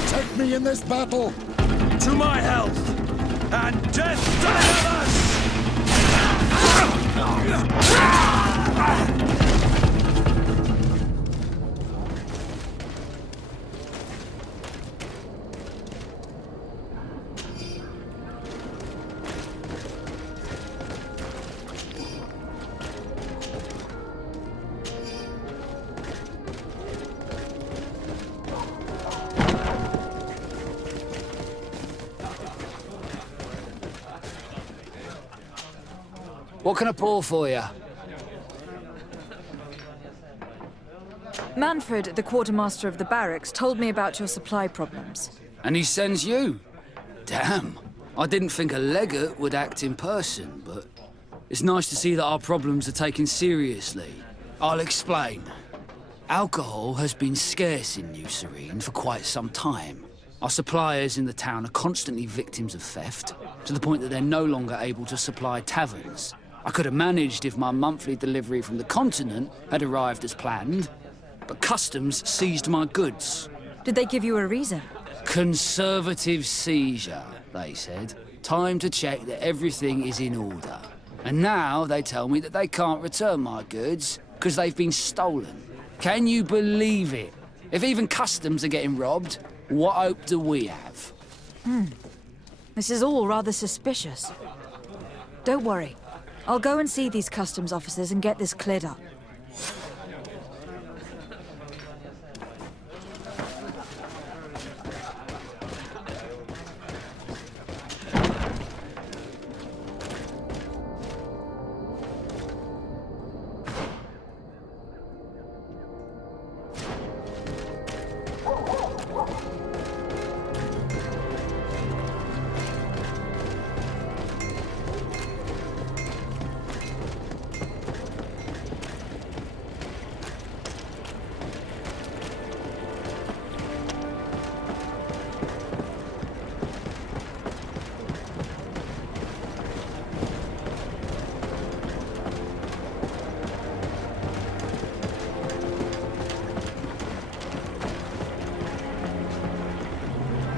protect me in this battle? To my health and death to us! What can I pour for you? Manfred, the quartermaster of the barracks, told me about your supply problems. And he sends you? Damn. I didn't think a legate would act in person, but it's nice to see that our problems are taken seriously. I'll explain. Alcohol has been scarce in New Serene for quite some time. Our suppliers in the town are constantly victims of theft, to the point that they're no longer able to supply taverns. I could have managed if my monthly delivery from the continent had arrived as planned, but customs seized my goods. Did they give you a reason? Conservative seizure, they said. Time to check that everything is in order. And now they tell me that they can't return my goods because they've been stolen. Can you believe it? If even customs are getting robbed, what hope do we have? This is all rather suspicious. Don't worry. I'll go and see these customs officers and get this cleared up.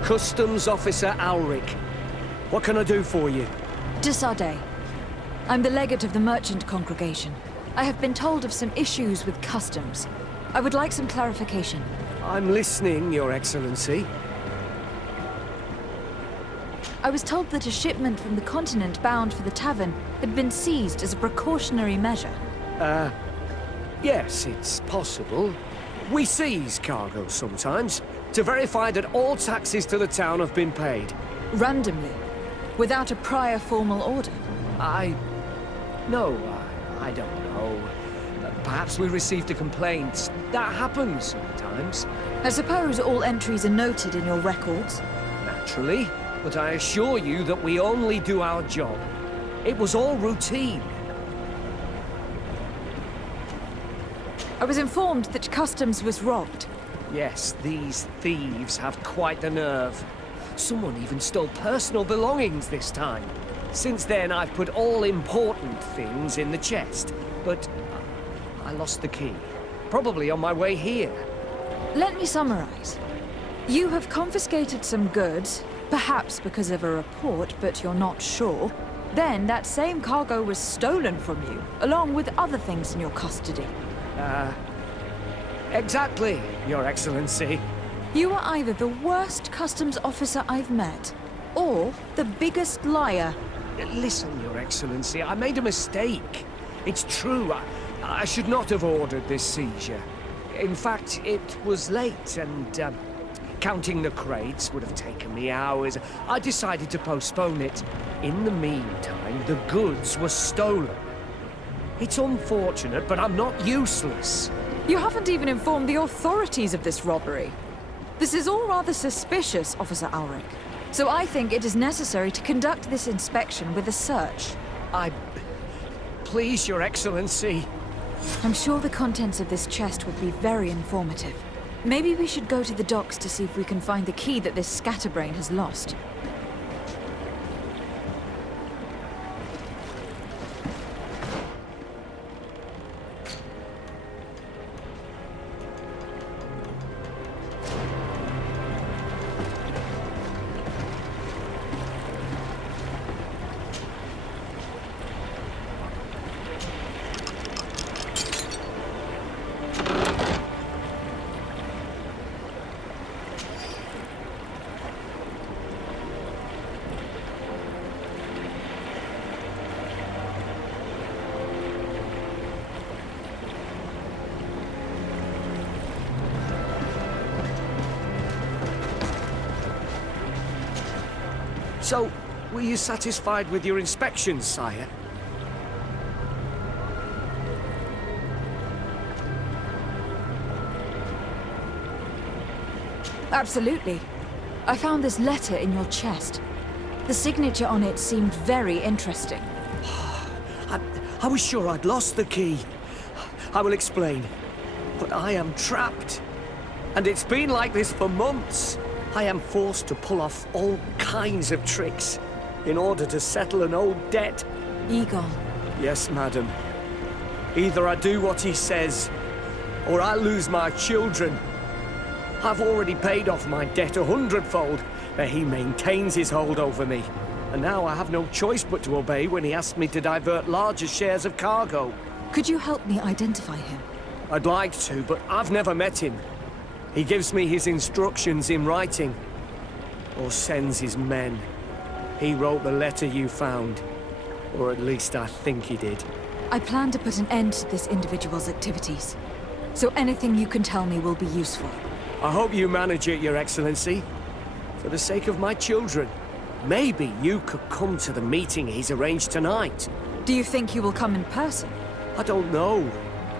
Customs Officer Alric. What can I do for you? Desade. I'm the legate of the merchant congregation. I have been told of some issues with customs. I would like some clarification. I'm listening, Your Excellency. I was told that a shipment from the continent bound for the tavern had been seized as a precautionary measure. Yes, it's possible. We seize cargo sometimes, to verify that all taxes to the town have been paid. Randomly, without a prior formal order. No, I don't know. Perhaps we received a complaint. That happens sometimes. I suppose all entries are noted in your records? Naturally, but I assure you that we only do our job. It was all routine. I was informed that customs was robbed. Yes, these thieves have quite the nerve. Someone even stole personal belongings this time. Since then, I've put all important things in the chest. But I lost the key. Probably on my way here. Let me summarize. You have confiscated some goods, perhaps because of a report, but you're not sure. Then that same cargo was stolen from you, along with other things in your custody. Exactly, Your Excellency. You are either the worst customs officer I've met, or the biggest liar. Listen, Your Excellency, I made a mistake. It's true, I should not have ordered this seizure. In fact, it was late, and counting the crates would have taken me hours. I decided to postpone it. In the meantime, the goods were stolen. It's unfortunate, but I'm not useless. You haven't even informed the authorities of this robbery. This is all rather suspicious, Officer Alric. So I think it is necessary to conduct this inspection with a search. Please, Your Excellency. I'm sure the contents of this chest would be very informative. Maybe we should go to the docks to see if we can find the key that this scatterbrain has lost. So, were you satisfied with your inspections, sire? Absolutely. I found this letter in your chest. The signature on it seemed very interesting. I was sure I'd lost the key. I will explain. But I am trapped. And it's been like this for months. I am forced to pull off all kinds of tricks in order to settle an old debt. Egon. Yes, madam. Either I do what he says, or I lose my children. I've already paid off my debt 100-fold, but he maintains his hold over me. And now I have no choice but to obey when he asks me to divert larger shares of cargo. Could you help me identify him? I'd like to, but I've never met him. He gives me his instructions in writing, or sends his men. He wrote the letter you found, or at least I think he did. I plan to put an end to this individual's activities, so anything you can tell me will be useful. I hope you manage it, Your Excellency. For the sake of my children, maybe you could come to the meeting he's arranged tonight. Do you think he will come in person? I don't know.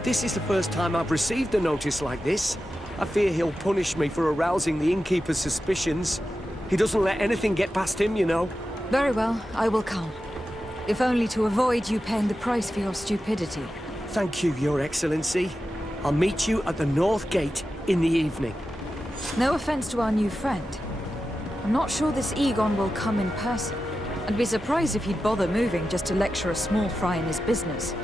This is the first time I've received a notice like this. I fear he'll punish me for arousing the innkeeper's suspicions. He doesn't let anything get past him, you know. Very well, I will come. If only to avoid you paying the price for your stupidity. Thank you, Your Excellency. I'll meet you at the North Gate in the evening. No offense to our new friend. I'm not sure this Egon will come in person. I'd be surprised if he'd bother moving just to lecture a small fry in his business.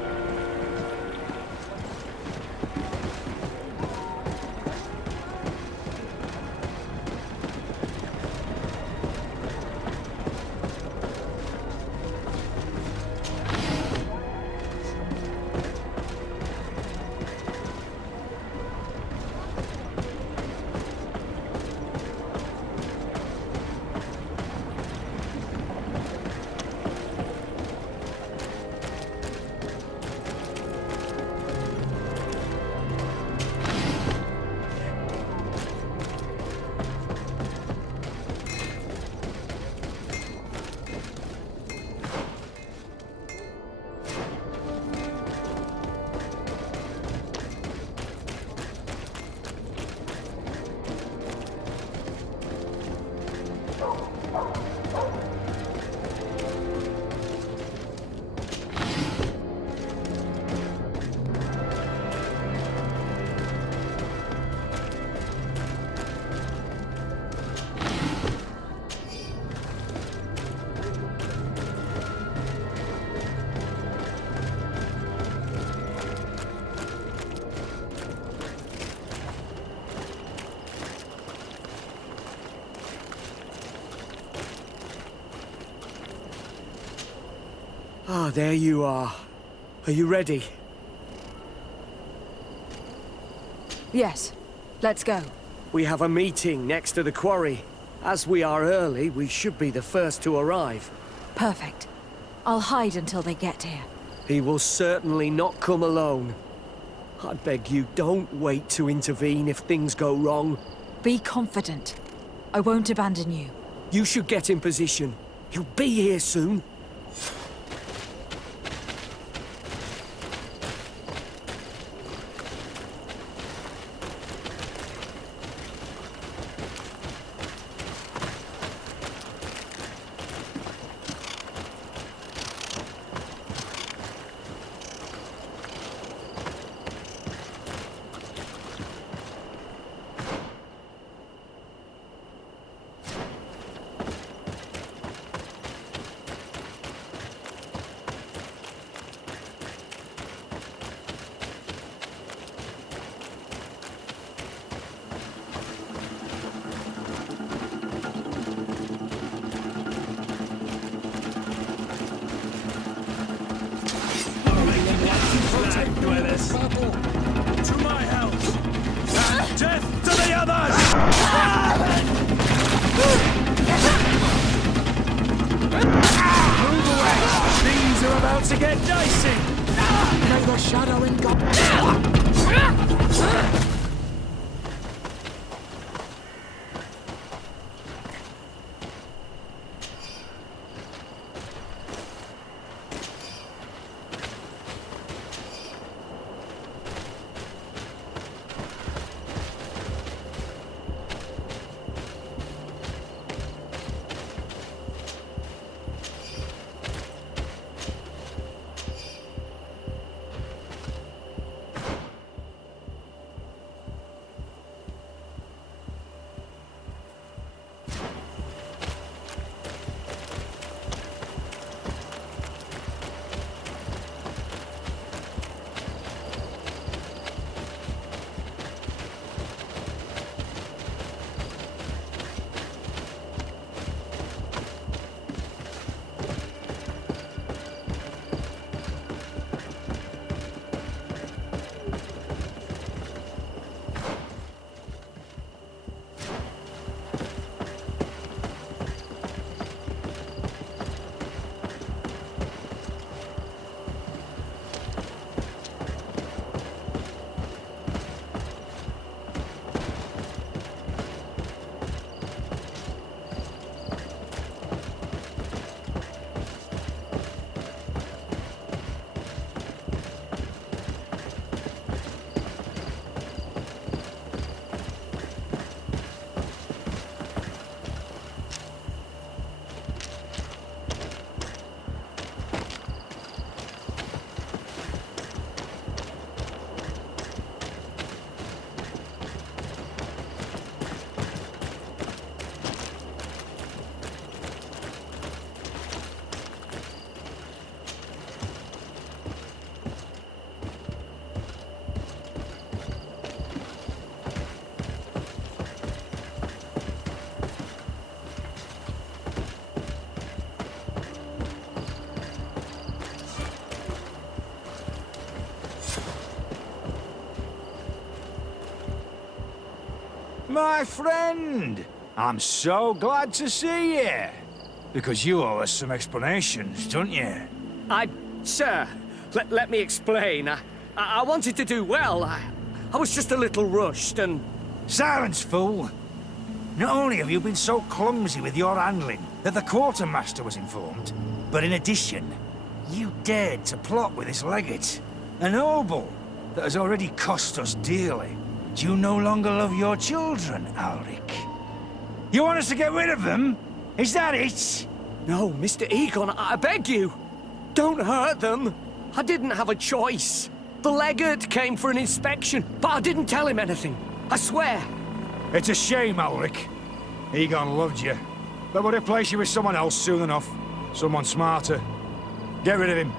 Ah, there you are. Are you ready? Yes, let's go. We have a meeting next to the quarry. As we are early, we should be the first to arrive. Perfect. I'll hide until they get here. He will certainly not come alone. I beg you, don't wait to intervene if things go wrong. Be confident. I won't abandon you. You should get in position. He'll be here soon. Dwellers. To my house! And death to the others! Move away! Things are about to get dicey! May the shadow engulf... My friend! I'm so glad to see you. Because you owe us some explanations, don't you? Sir, let me explain. I wanted to do well. I was just a little rushed and... Silence, fool! Not only have you been so clumsy with your handling that the quartermaster was informed, but in addition, you dared to plot with this legate, a noble that has already cost us dearly. Do you no longer love your children, Alric? You want us to get rid of them? Is that it? No, Mr. Egon, I beg you. Don't hurt them. I didn't have a choice. The legate came for an inspection, but I didn't tell him anything. I swear. It's a shame, Alric. Egon loved you, but would replace you with someone else soon enough. Someone smarter. Get rid of him.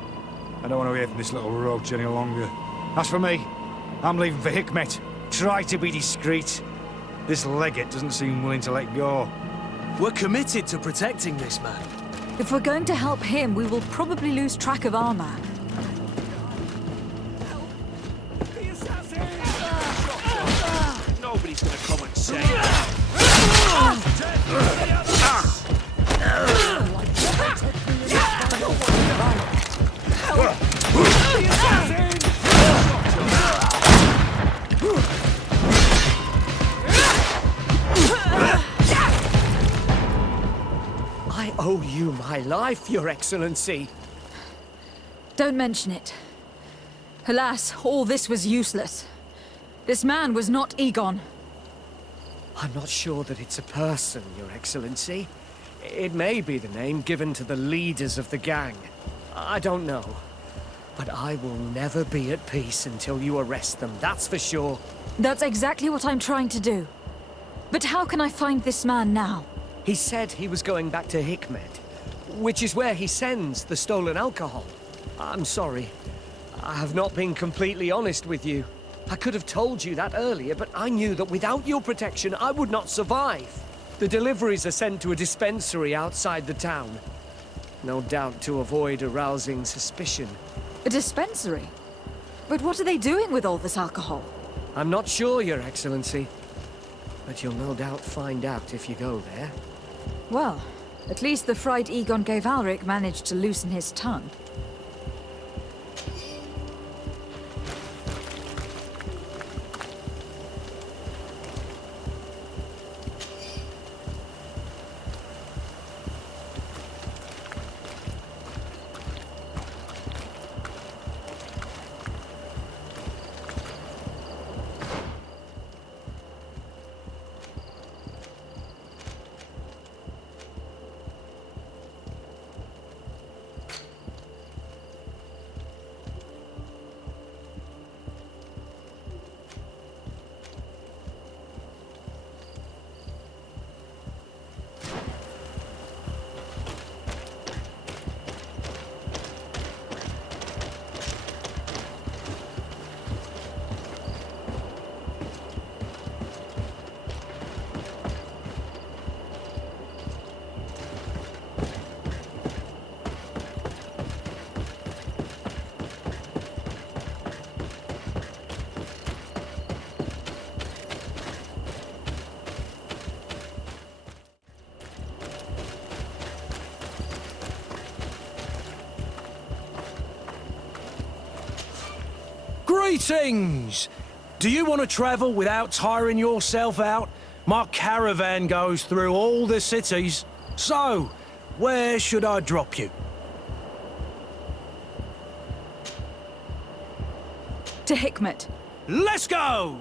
I don't want to hear from this little roach any longer. As for me, I'm leaving for Hikmet. Try to be discreet. This legate doesn't seem willing to let go. We're committed to protecting this man. If we're going to help him, we will probably lose track of our man. Nobody's gonna come and say. I owe you my life, Your Excellency. Don't mention it. Alas, all this was useless. This man was not Egon. I'm not sure that it's a person, Your Excellency. It may be the name given to the leaders of the gang. I don't know. But I will never be at peace until you arrest them, that's for sure. That's exactly what I'm trying to do. But how can I find this man now? He said he was going back to Hikmet, which is where he sends the stolen alcohol. I'm sorry. I have not been completely honest with you. I could have told you that earlier, but I knew that without your protection, I would not survive. The deliveries are sent to a dispensary outside the town. No doubt to avoid arousing suspicion. A dispensary? But what are they doing with all this alcohol? I'm not sure, Your Excellency. But you'll no doubt find out if you go there. Well, at least the fright Egon gave Alric managed to loosen his tongue. Greetings! Do you want to travel without tiring yourself out? My caravan goes through all the cities. So, where should I drop you? To Hikmet. Let's go!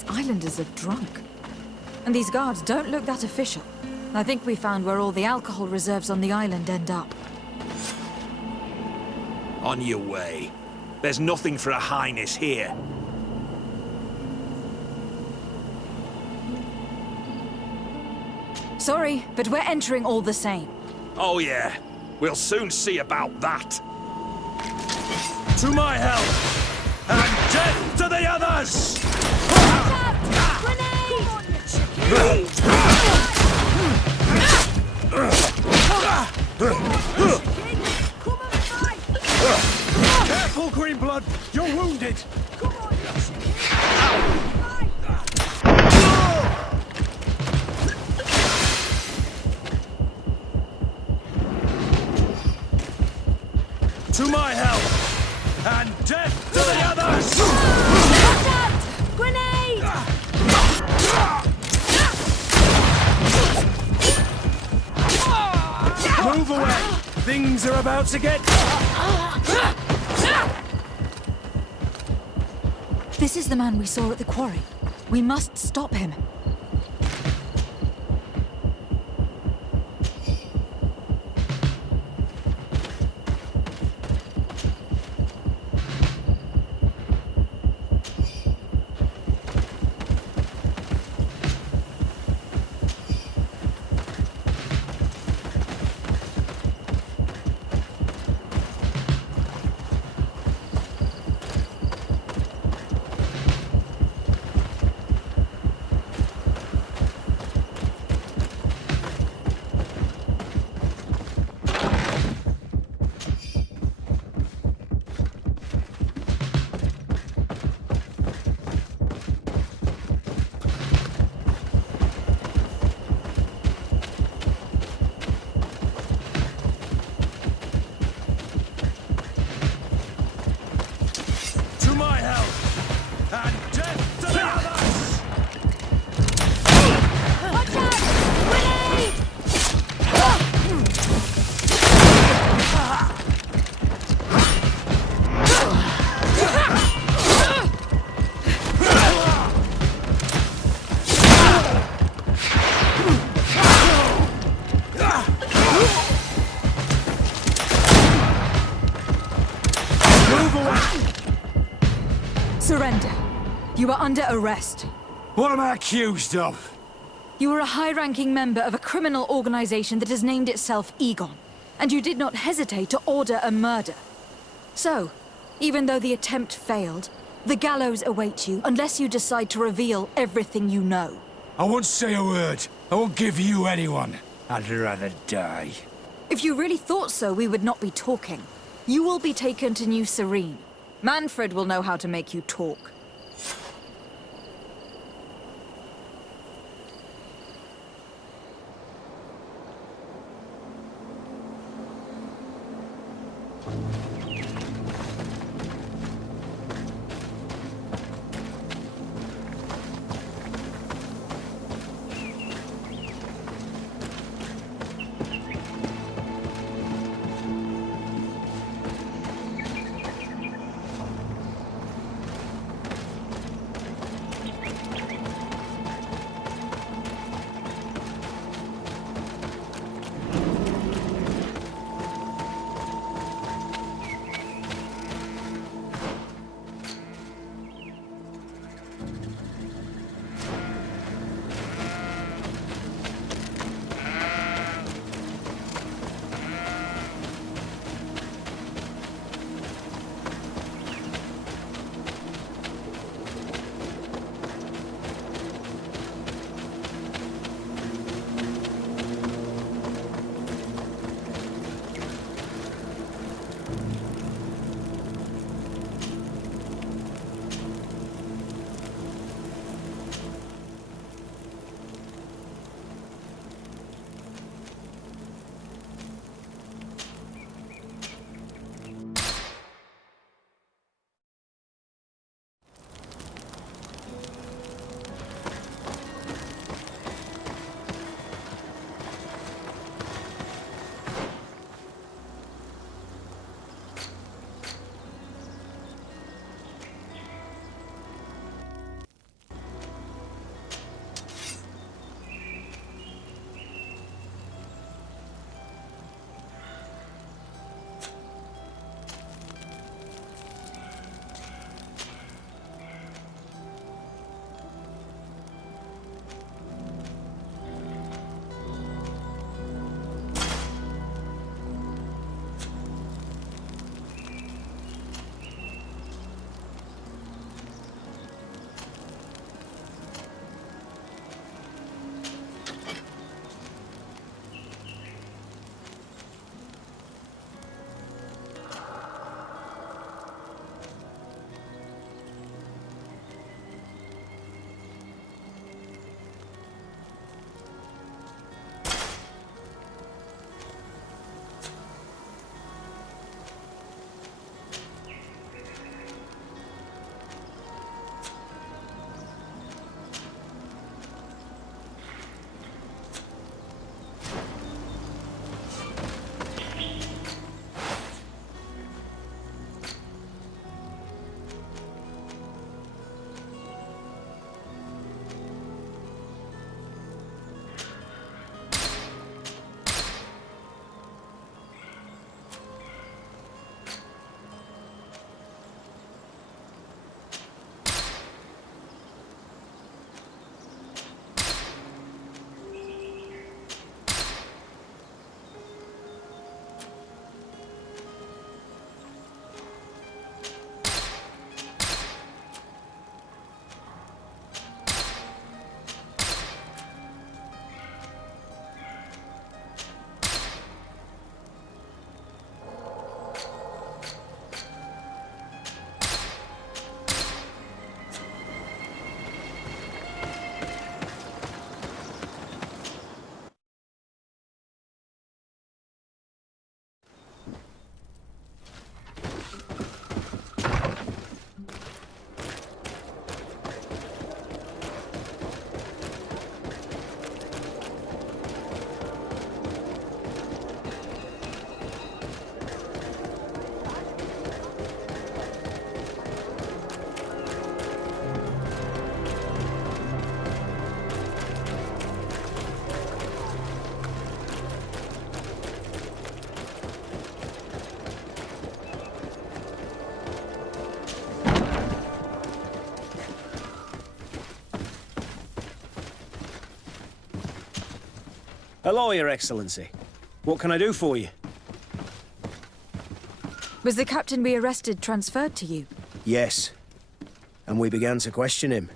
These islanders are drunk. And these guards don't look that official. I think we found where all the alcohol reserves on the island end up. On your way. There's nothing for a highness here. Sorry, but we're entering all the same. Oh yeah, we'll soon see about that. To my help! And death to the others! Careful, Greenblood! You're wounded! To my help! And death to the others! Grenade! Move away! Things are about to get... This is the man we saw at the quarry. We must stop him. Surrender. You are under arrest. What am I accused of? You are a high-ranking member of a criminal organization that has named itself Egon, and you did not hesitate to order a murder. So, even though the attempt failed, the gallows awaits you unless you decide to reveal everything you know. I won't say a word. I won't give you anyone. I'd rather die. If you really thought so, we would not be talking. You will be taken to New Serene. Manfred will know how to make you talk. Hello, Your Excellency. What can I do for you? Was the captain we arrested transferred to you? Yes. And we began to question him.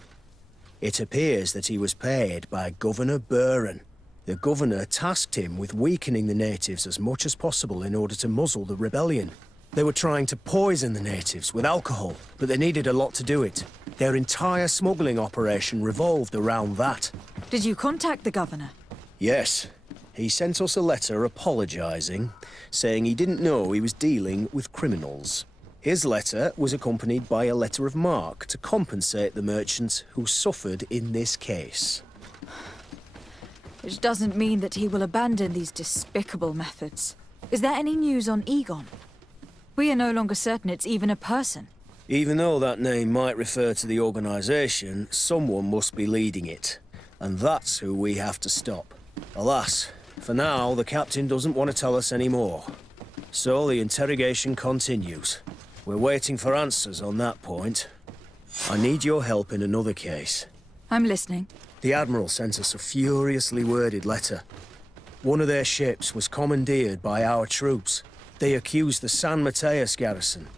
It appears that he was paid by Governor Buren. The governor tasked him with weakening the natives as much as possible in order to muzzle the rebellion. They were trying to poison the natives with alcohol, but they needed a lot to do it. Their entire smuggling operation revolved around that. Did you contact the governor? Yes. He sent us a letter apologizing, saying he didn't know he was dealing with criminals. His letter was accompanied by a letter of marque to compensate the merchants who suffered in this case. Which doesn't mean that he will abandon these despicable methods. Is there any news on Egon? We are no longer certain it's even a person. Even though that name might refer to the organization, someone must be leading it. And that's who we have to stop. Alas, for now, the captain doesn't want to tell us any more. So the interrogation continues. We're waiting for answers on that point. I need your help in another case. I'm listening. The Admiral sent us a furiously worded letter. One of their ships was commandeered by our troops. They accused the San Mateus garrison.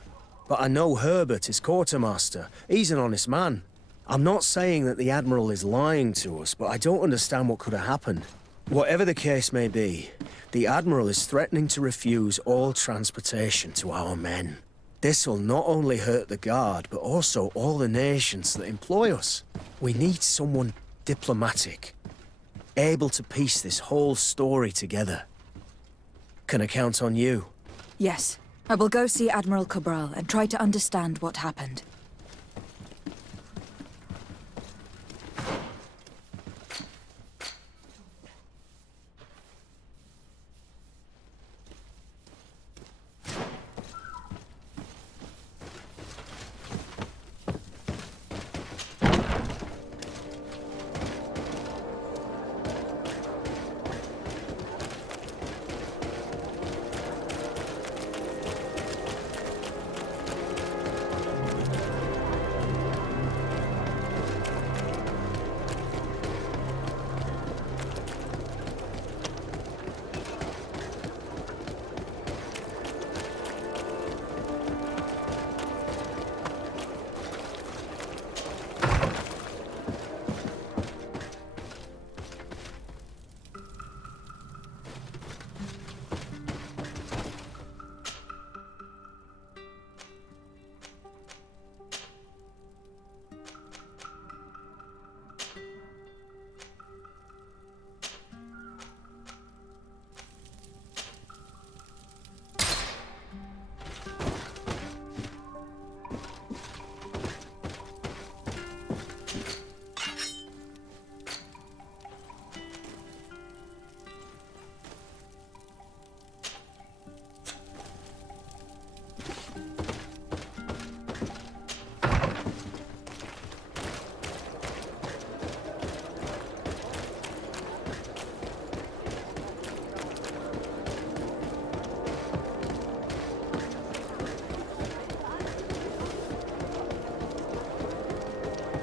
But I know Herbert is quartermaster. He's an honest man. I'm not saying that the Admiral is lying to us, but I don't understand what could have happened. Whatever the case may be, the Admiral is threatening to refuse all transportation to our men. This will not only hurt the Guard, but also all the nations that employ us. We need someone diplomatic, able to piece this whole story together. Can I count on you? Yes. I will go see Admiral Cabral and try to understand what happened.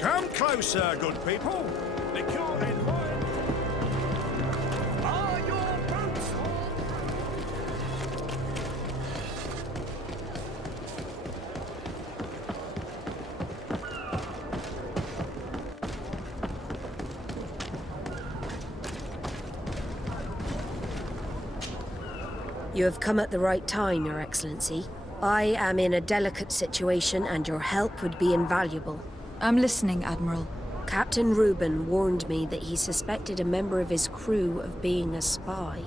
Come closer, good people. Lick your head wide. Are your boots You have come at the right time, Your Excellency. I am in a delicate situation and your help would be invaluable. I'm listening, Admiral. Captain Reuben warned me that he suspected a member of his crew of being a spy.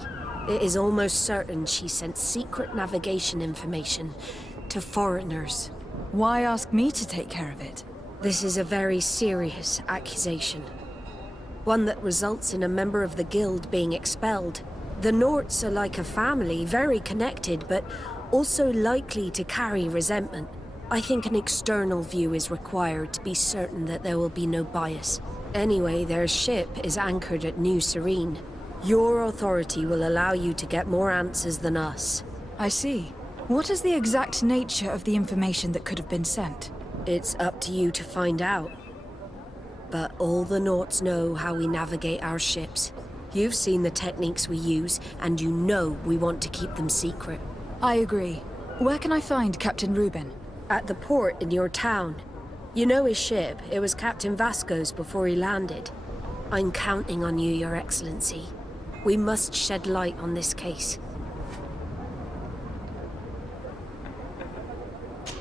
It is almost certain she sent secret navigation information to foreigners. Why ask me to take care of it? This is a very serious accusation. One that results in a member of the guild being expelled. The Norts are like a family, very connected, but also likely to carry resentment. I think an external view is required to be certain that there will be no bias. Anyway, their ship is anchored at New Serene. Your authority will allow you to get more answers than us. I see. What is the exact nature of the information that could have been sent? It's up to you to find out. But all the Norts know how we navigate our ships. You've seen the techniques we use, and you know we want to keep them secret. I agree. Where can I find Captain Reuben? At the port in your town. You know his ship. It was Captain Vasco's before he landed. I'm counting on you, Your Excellency. We must shed light on this case.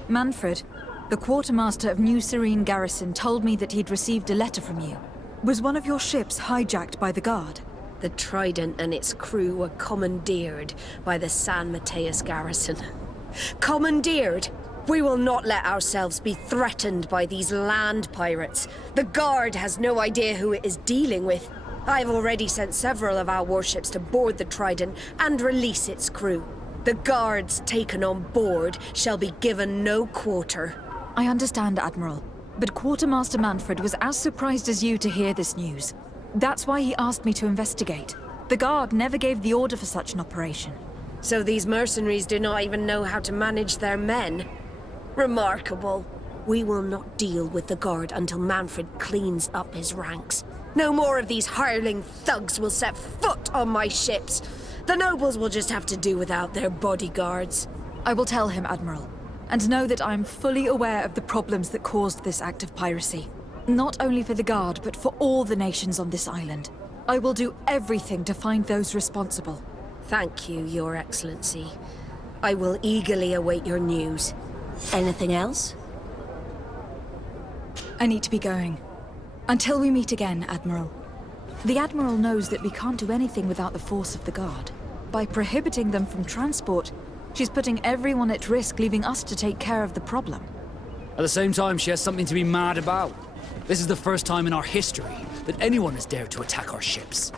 Manfred, the quartermaster of New Serene Garrison, told me that he'd received a letter from you. Was one of your ships hijacked by the Guard? The Trident and its crew were commandeered by the San Mateus Garrison. Commandeered? We will not let ourselves be threatened by these land pirates. The Guard has no idea who it is dealing with. I've already sent several of our warships to board the Trident and release its crew. The Guards taken on board shall be given no quarter. I understand, Admiral, but Quartermaster Manfred was as surprised as you to hear this news. That's why he asked me to investigate. The Guard never gave the order for such an operation. So these mercenaries do not even know how to manage their men? Remarkable. We will not deal with the Guard until Manfred cleans up his ranks. No more of these hireling thugs will set foot on my ships. The nobles will just have to do without their bodyguards. I will tell him, Admiral, and know that I am fully aware of the problems that caused this act of piracy. Not only for the Guard, but for all the nations on this island. I will do everything to find those responsible. Thank you, Your Excellency. I will eagerly await your news. Anything else? I need to be going. Until we meet again, Admiral. The Admiral knows that we can't do anything without the force of the Guard. By prohibiting them from transport, she's putting everyone at risk, leaving us to take care of the problem. At the same time, she has something to be mad about. This is the first time in our history that anyone has dared to attack our ships.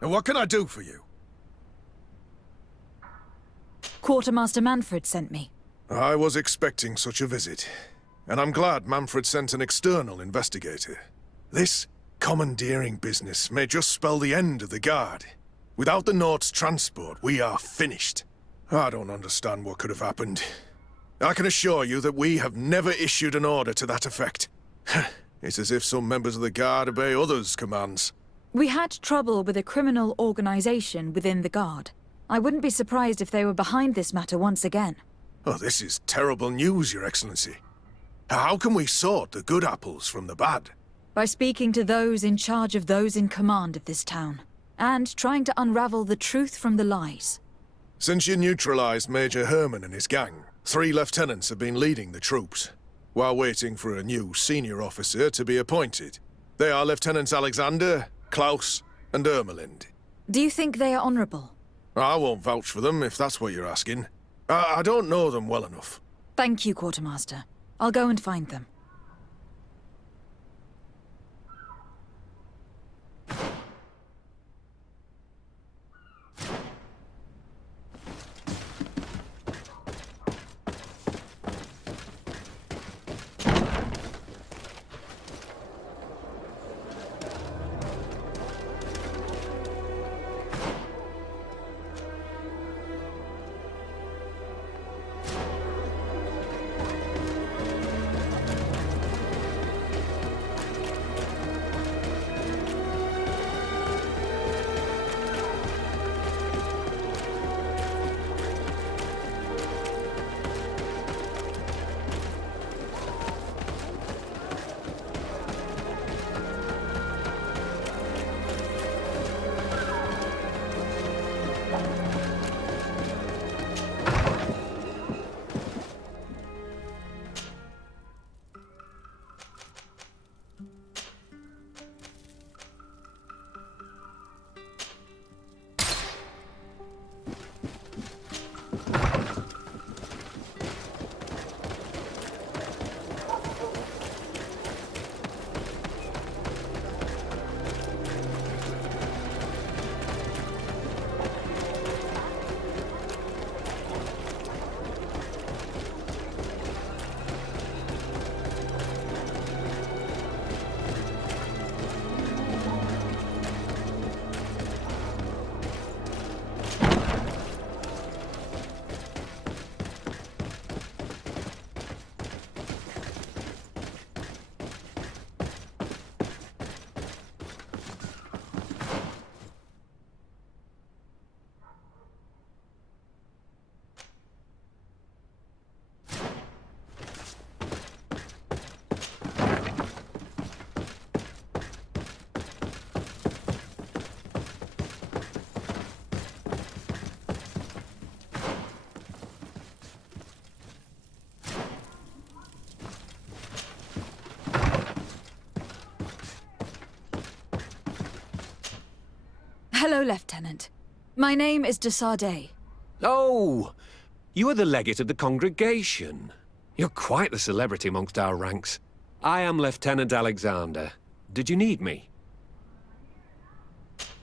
Now what can I do for you? Quartermaster Manfred sent me. I was expecting such a visit, and I'm glad Manfred sent an external investigator. This commandeering business may just spell the end of the Guard. Without the Nord's transport, we are finished. I don't understand what could have happened. I can assure you that we have never issued an order to that effect. It's as if some members of the Guard obey others' commands. We had trouble with a criminal organization within the Guard. I wouldn't be surprised if they were behind this matter once again. Oh, this is terrible news, Your Excellency. How can we sort the good apples from the bad? By speaking to those in charge of those in command of this town, and trying to unravel the truth from the lies. Since you neutralized Major Herman and his gang, 3 lieutenants have been leading the troops, while waiting for a new senior officer to be appointed. They are Lieutenants Alexander, Klaus, and Ermelind. Do you think they are honorable? I won't vouch for them if that's what you're asking. I don't know them well enough. Thank you, Quartermaster. I'll go and find them. Hello, Lieutenant. My name is de Sardet. Oh, you are the legate of the congregation. You're quite the celebrity amongst our ranks. I am Lieutenant Alexander. Did you need me?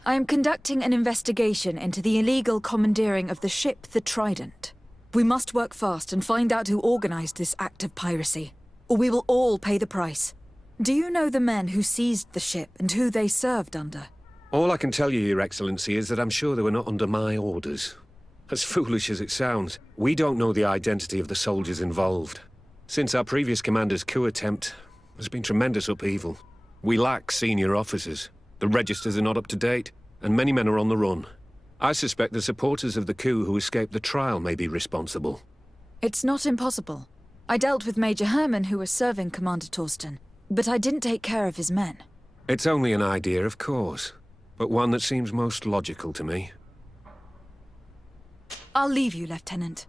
I am conducting an investigation into the illegal commandeering of the ship the Trident. We must work fast and find out who organized this act of piracy, or we will all pay the price. Do you know the men who seized the ship and who they served under? All I can tell you, Your Excellency, is that I'm sure they were not under my orders. As foolish as it sounds, we don't know the identity of the soldiers involved. Since our previous commander's coup attempt, there's been tremendous upheaval. We lack senior officers. The registers are not up to date, and many men are on the run. I suspect the supporters of the coup who escaped the trial may be responsible. It's not impossible. I dealt with Major Herman, who was serving Commander Torsten, but I didn't take care of his men. It's only an idea, of course, but one that seems most logical to me. I'll leave you, Lieutenant.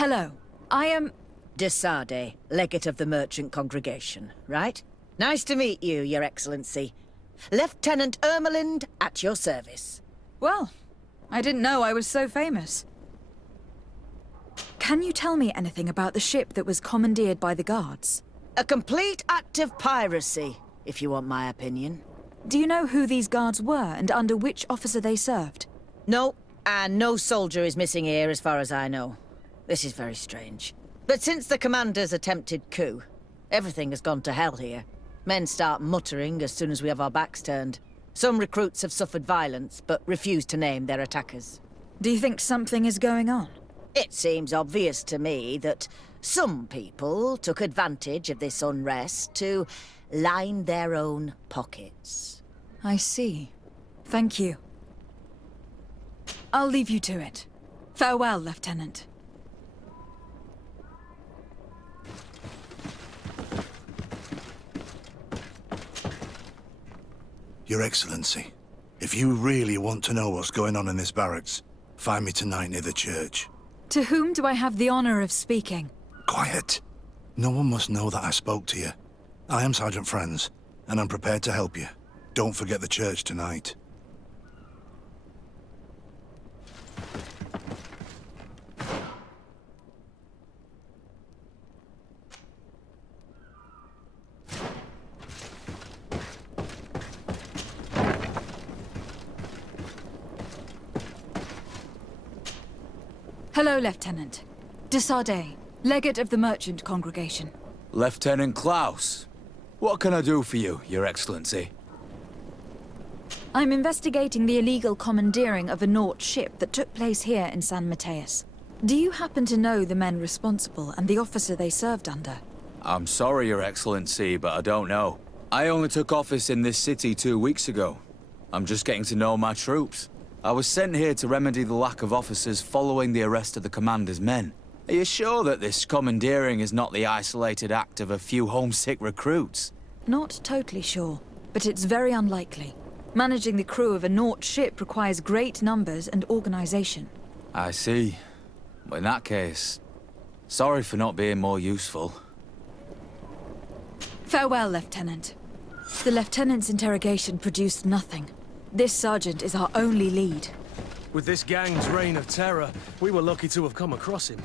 Hello. I am... de Sardet, legate of the merchant congregation, right? Nice to meet you, Your Excellency. Lieutenant Ermelind, at your service. Well, I didn't know I was so famous. Can you tell me anything about the ship that was commandeered by the guards? A complete act of piracy, if you want my opinion. Do you know who these guards were and under which officer they served? No, and no soldier is missing here as far as I know. This is very strange. But since the commander's attempted coup, everything has gone to hell here. Men start muttering as soon as we have our backs turned. Some recruits have suffered violence, but refuse to name their attackers. Do you think something is going on? It seems obvious to me that some people took advantage of this unrest to line their own pockets. I see. Thank you. I'll leave you to it. Farewell, Lieutenant. Your Excellency, if you really want to know what's going on in this barracks, find me tonight near the church. To whom do I have the honor of speaking? Quiet! No one must know that I spoke to you. I am Sergeant Friends, and I'm prepared to help you. Don't forget the church tonight. Hello, Lieutenant. Desardet, legate of the merchant congregation. Lieutenant Klaus. What can I do for you, Your Excellency? I'm investigating the illegal commandeering of a Nort ship that took place here in San Mateus. Do you happen to know the men responsible and the officer they served under? I'm sorry, Your Excellency, but I don't know. I only took office in this city 2 weeks ago. I'm just getting to know my troops. I was sent here to remedy the lack of officers following the arrest of the commander's men. Are you sure that this commandeering is not the isolated act of a few homesick recruits? Not totally sure, but it's very unlikely. Managing the crew of a Nort ship requires great numbers and organization. I see. Well, in that case, sorry for not being more useful. Farewell, Lieutenant. The Lieutenant's interrogation produced nothing. This sergeant is our only lead. With this gang's reign of terror, we were lucky to have come across him.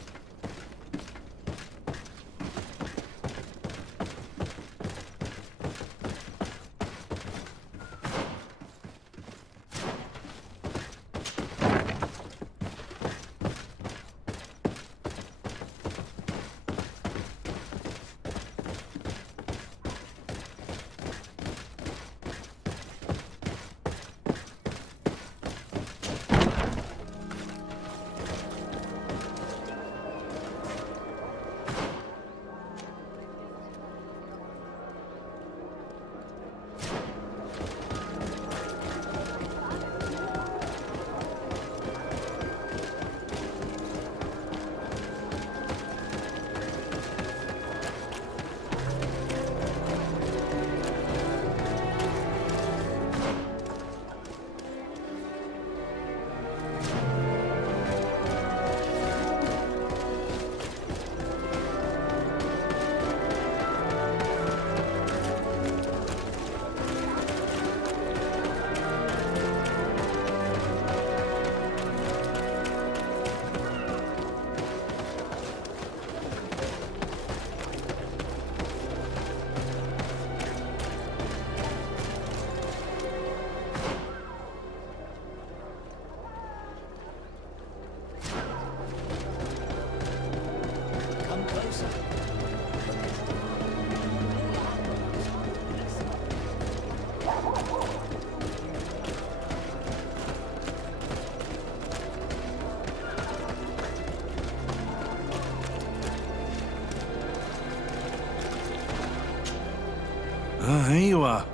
Here you are.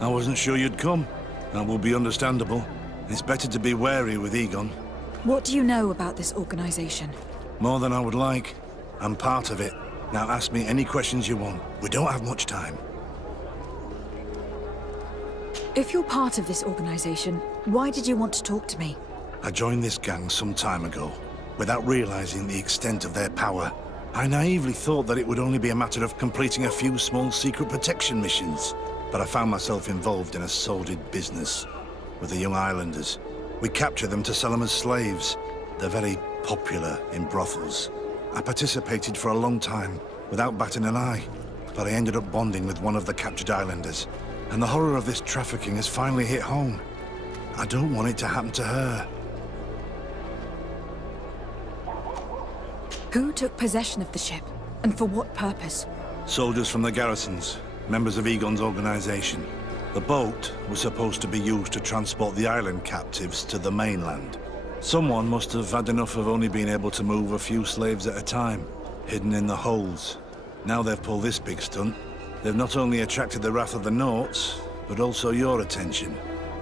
I wasn't sure you'd come. That will be understandable. It's better to be wary with Egon. What do you know about this organization? More than I would like. I'm part of it. Now ask me any questions you want. We don't have much time. If you're part of this organization, why did you want to talk to me? I joined this gang some time ago, without realizing the extent of their power. I naively thought that it would only be a matter of completing a few small secret protection missions. But I found myself involved in a sordid business with the young islanders. We capture them to sell them as slaves. They're very popular in brothels. I participated for a long time, without batting an eye. But I ended up bonding with one of the captured islanders. And the horror of this trafficking has finally hit home. I don't want it to happen to her. Who took possession of the ship? And for what purpose? Soldiers from the garrisons. members of Egon's organization. The boat was supposed to be used to transport the island captives to the mainland. Someone must have had enough of only being able to move a few slaves at a time, hidden in the holds. Now they've pulled this big stunt. They've not only attracted the wrath of the Nauts, but also your attention.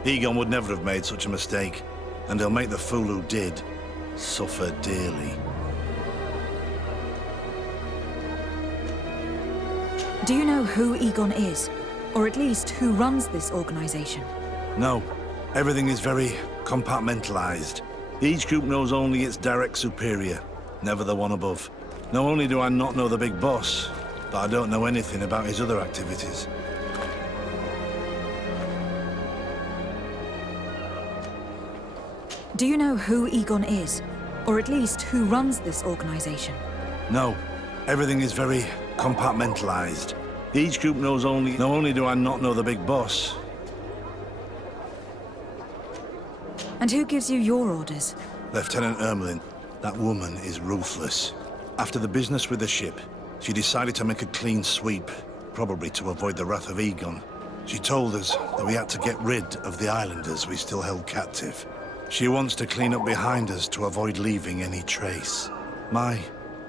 Egon would never have made such a mistake, and he'll make the fool who did suffer dearly. Do you know who Egon is? Or at least who runs this organization? No. Everything is very compartmentalized. Each group knows only its direct superior, never the one above. Not only do I not know the big boss, but I don't know anything about his other activities. Do you know who Egon is? Or at least who runs this organization? No. Everything is very compartmentalized. Each group knows only... Not only do I not know the big boss... And who gives you your orders? Lieutenant Ermelin. That woman is ruthless. After the business with the ship, she decided to make a clean sweep, probably to avoid the wrath of Egon. She told us that we had to get rid of the islanders we still held captive. She wants to clean up behind us to avoid leaving any trace. My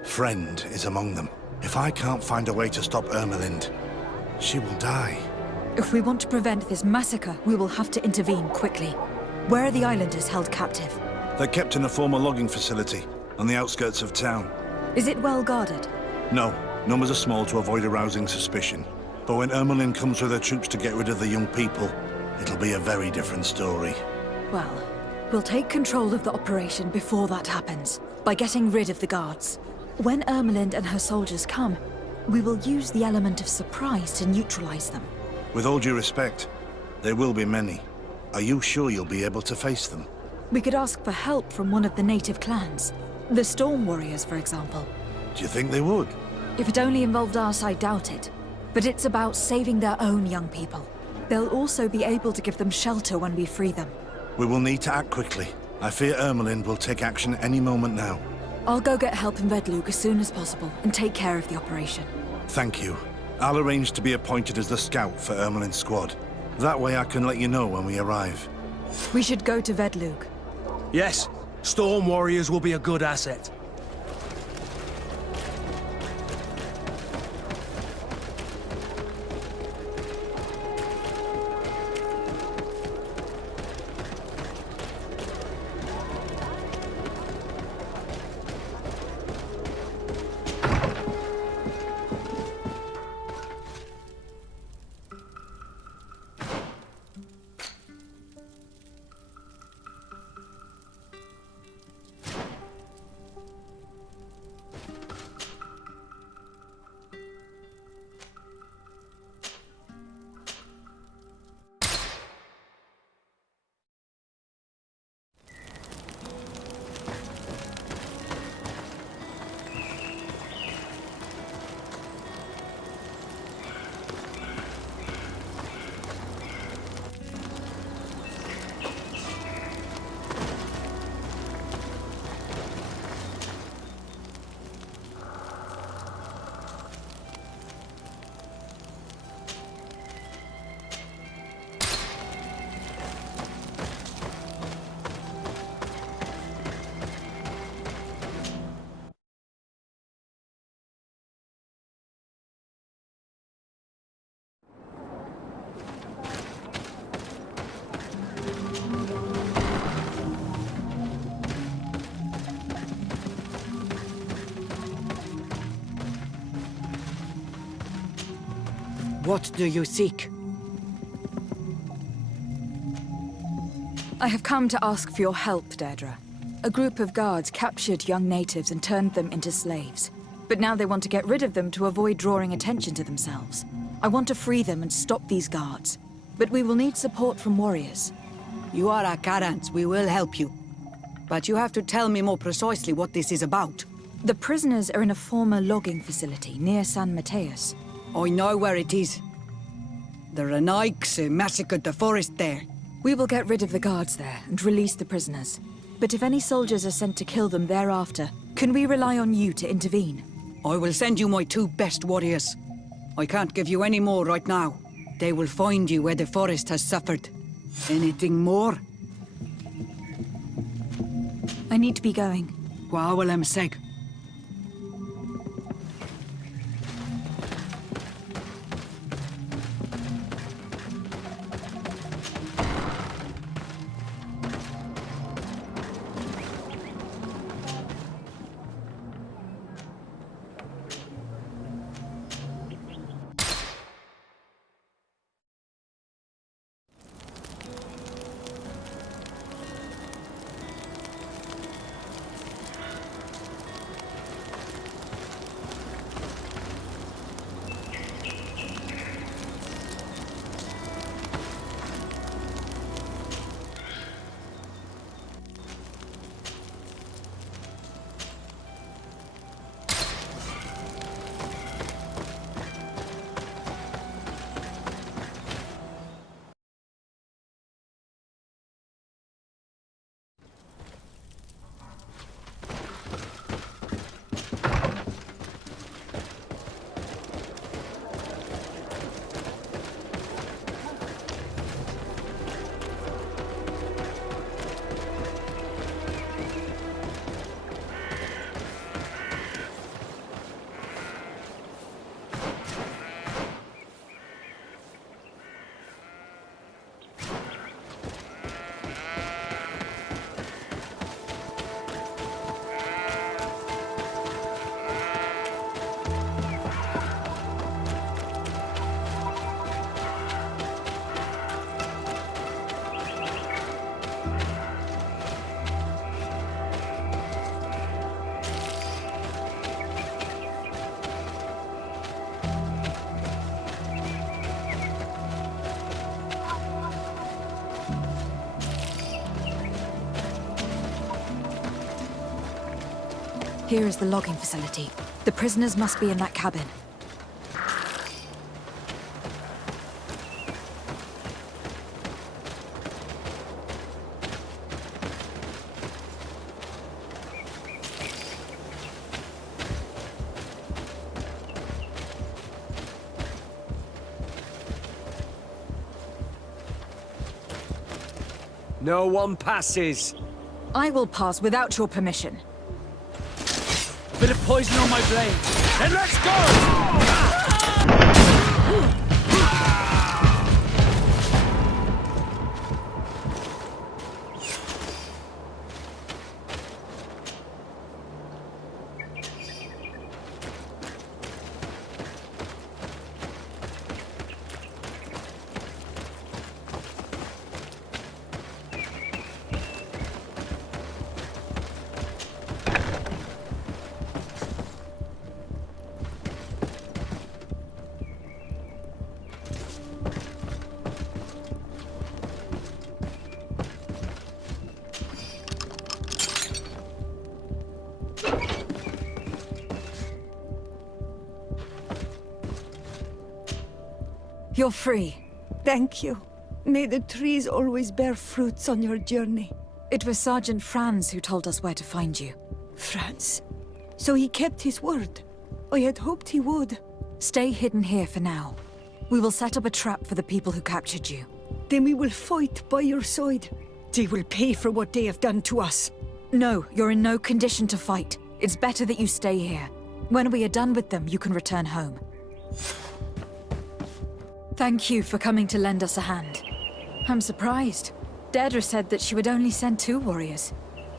friend is among them. If I can't find a way to stop Ermelind, she will die. If we want to prevent this massacre, we will have to intervene quickly. Where are the islanders held captive? They're kept in a former logging facility on the outskirts of town. Is it well guarded? No, numbers are small to avoid arousing suspicion. But when Ermelin comes with her troops to get rid of the young people, it'll be a very different story. Well, we'll take control of the operation before that happens, by getting rid of the guards. When Ermelind and her soldiers come, we will use the element of surprise to neutralize them. With all due respect, there will be many. Are you sure you'll be able to face them? We could ask for help from one of the native clans. The Storm Warriors, for example. Do you think they would? If it only involved us, I doubt it. But it's about saving their own young people. They'll also be able to give them shelter when we free them. We will need to act quickly. I fear Ermelin will take action any moment now. I'll go get help in Vedlug as soon as possible and take care of the operation. Thank you. I'll arrange to be appointed as the scout for Ermelin's squad. That way I can let you know when we arrive. We should go to Vedlug. Yes, Storm Warriors will be a good asset. What do you seek? I have come to ask for your help, Deirdre. A group of guards captured young natives and turned them into slaves. But now they want to get rid of them to avoid drawing attention to themselves. I want to free them and stop these guards. But we will need support from warriors. You are a Karans, we will help you. But you have to tell me more precisely what this is about. The prisoners are in a former logging facility near San Mateus. I know where it is. The Renaiks massacred the forest there. We will get rid of the guards there and release the prisoners. But if any soldiers are sent to kill them thereafter, can we rely on you to intervene? I will send you my 2 best warriors. I can't give you any more right now. They will find you where the forest has suffered. Anything more? I need to be going. Gwawalem seg. Here is the logging facility. The prisoners must be in that cabin. No one passes. I will pass without your permission. Bit of poison on my blade. Then let's go! You're free. Thank you. May the trees always bear fruits on your journey. It was Sergeant Franz who told us where to find you. Franz? So he kept his word. I had hoped he would. Stay hidden here for now. We will set up a trap for the people who captured you. Then we will fight by your side. They will pay for what they have done to us. No, you're in no condition to fight. It's better that you stay here. When we are done with them, you can return home. Thank you for coming to lend us a hand. I'm surprised. Deirdre said that she would only send 2 warriors.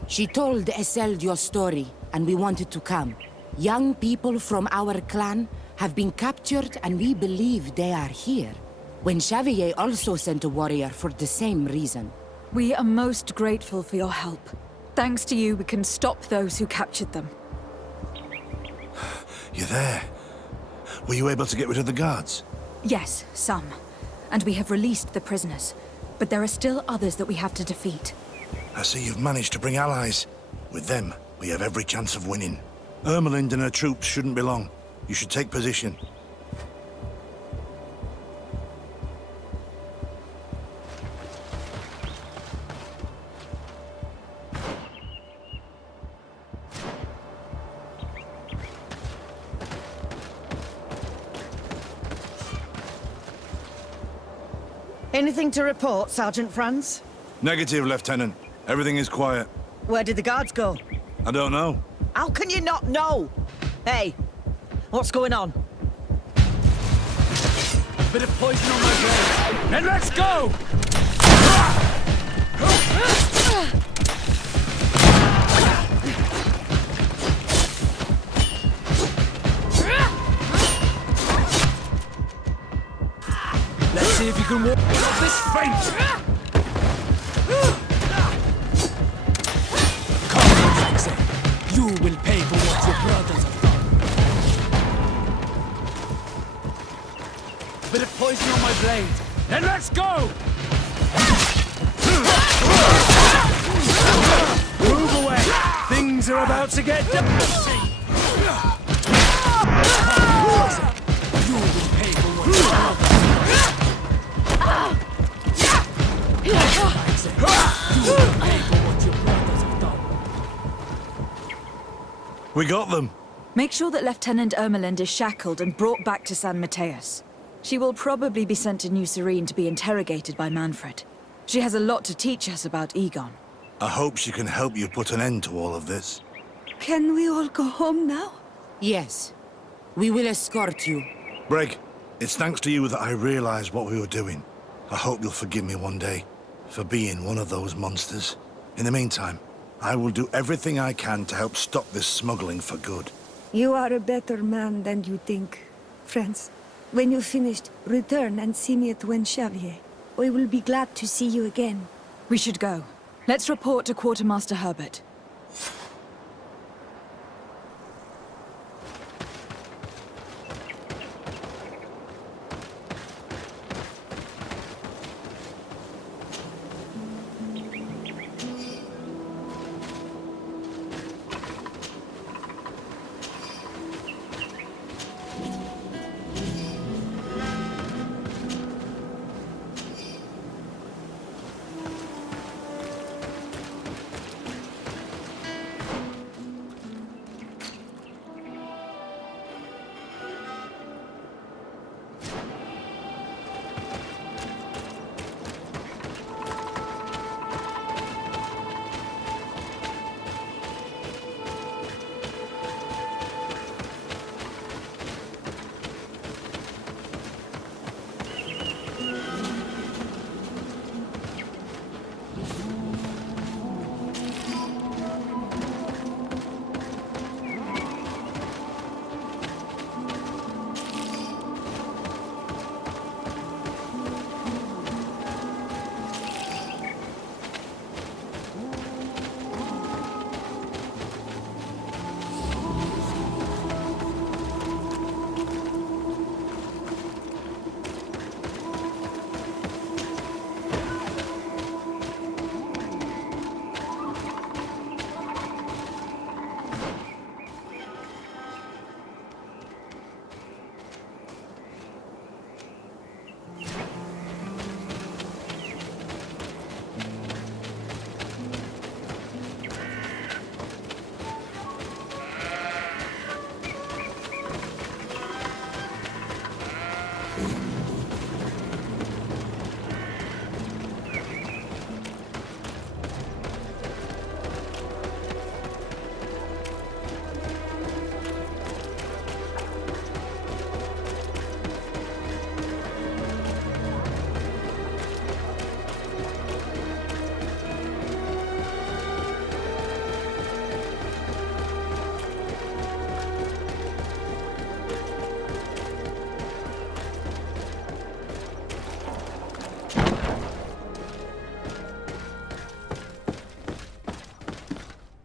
She told Eseld your story, and we wanted to come. Young people from our clan have been captured, and we believe they are here. When Xavier also sent a warrior for the same reason. We are most grateful for your help. Thanks to you, we can stop those who captured them. You're there. Were you able to get rid of the guards? Yes, some. And we have released the prisoners. But there are still others that we have to defeat. I see you've managed to bring allies. With them, we have every chance of winning. Ermelind and her troops shouldn't be long. You should take position. Anything to report, Sergeant Franz? Negative, Lieutenant. Everything is quiet. Where did the guards go? I don't know. How can you not know? Hey, what's going on? Bit of poison on my blade. Then let's go! Let's see if you can walk off this fence! Come on, Jackson. You will pay for what your brothers have done. Bit of poison on my blade. Then let's go! Move away! Things are about to get dicey! You will pay for what your brothers have done. You will pay for what your brothers have done. We got them. Make sure that Lieutenant Ermeland is shackled and brought back to San Mateus. She will probably be sent to New Serene to be interrogated by Manfred. She has a lot to teach us about Egon. I hope she can help you put an end to all of this. Can we all go home now? Yes. We will escort you. Breg, it's thanks to you that I realized what we were doing. I hope you'll forgive me one day for being one of those monsters. In the meantime, I will do everything I can to help stop this smuggling for good. You are a better man than you think, Franz. When you're finished, return and see me at Wen Xavier. We will be glad to see you again. We should go. Let's report to Quartermaster Herbert.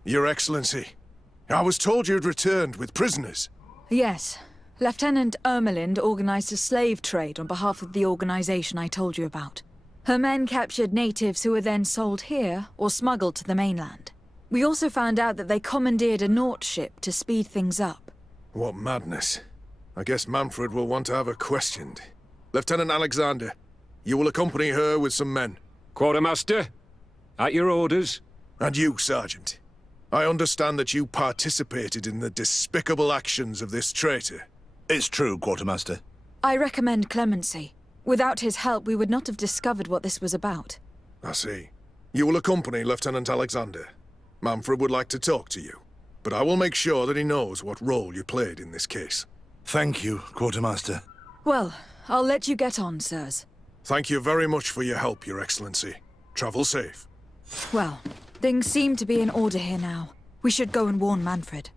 Your Excellency, I was told you'd returned with prisoners. Yes. Lieutenant Ermelind organized a slave trade on behalf of the organization I told you about. Her men captured natives who were then sold here or smuggled to the mainland. We also found out that they commandeered a Nort ship to speed things up. What madness. I guess Manfred will want to have her questioned. Lieutenant Alexander, you will accompany her with some men. Quartermaster, at your orders. And you, Sergeant. I understand that you participated in the despicable actions of this traitor. It's true, Quartermaster. I recommend clemency. Without his help, we would not have discovered what this was about. I see. You will accompany Lieutenant Alexander. Manfred would like to talk to you, but I will make sure that he knows what role you played in this case. Thank you, Quartermaster. Well, I'll let you get on, sirs. Thank you very much for your help, Your Excellency. Travel safe. Well, things seem to be in order here now. We should go and warn Manfred.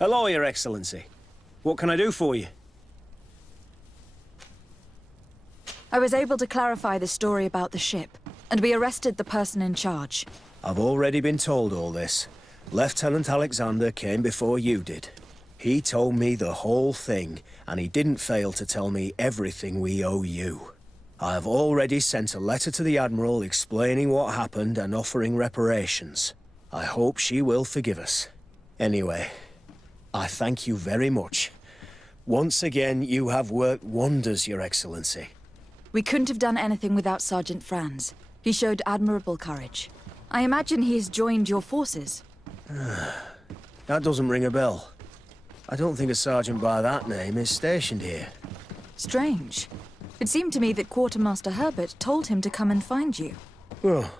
Hello, Your Excellency. What can I do for you? I was able to clarify the story about the ship, and we arrested the person in charge. I've already been told all this. Lieutenant Alexander came before you did. He told me the whole thing, and he didn't fail to tell me everything we owe you. I have already sent a letter to the Admiral explaining what happened and offering reparations. I hope she will forgive us. Anyway, I thank you very much. Once again, you have worked wonders, Your Excellency. We couldn't have done anything without Sergeant Franz. He showed admirable courage. I imagine he has joined your forces. That doesn't ring a bell. I don't think a sergeant by that name is stationed here. Strange. It seemed to me that Quartermaster Herbert told him to come and find you. Well,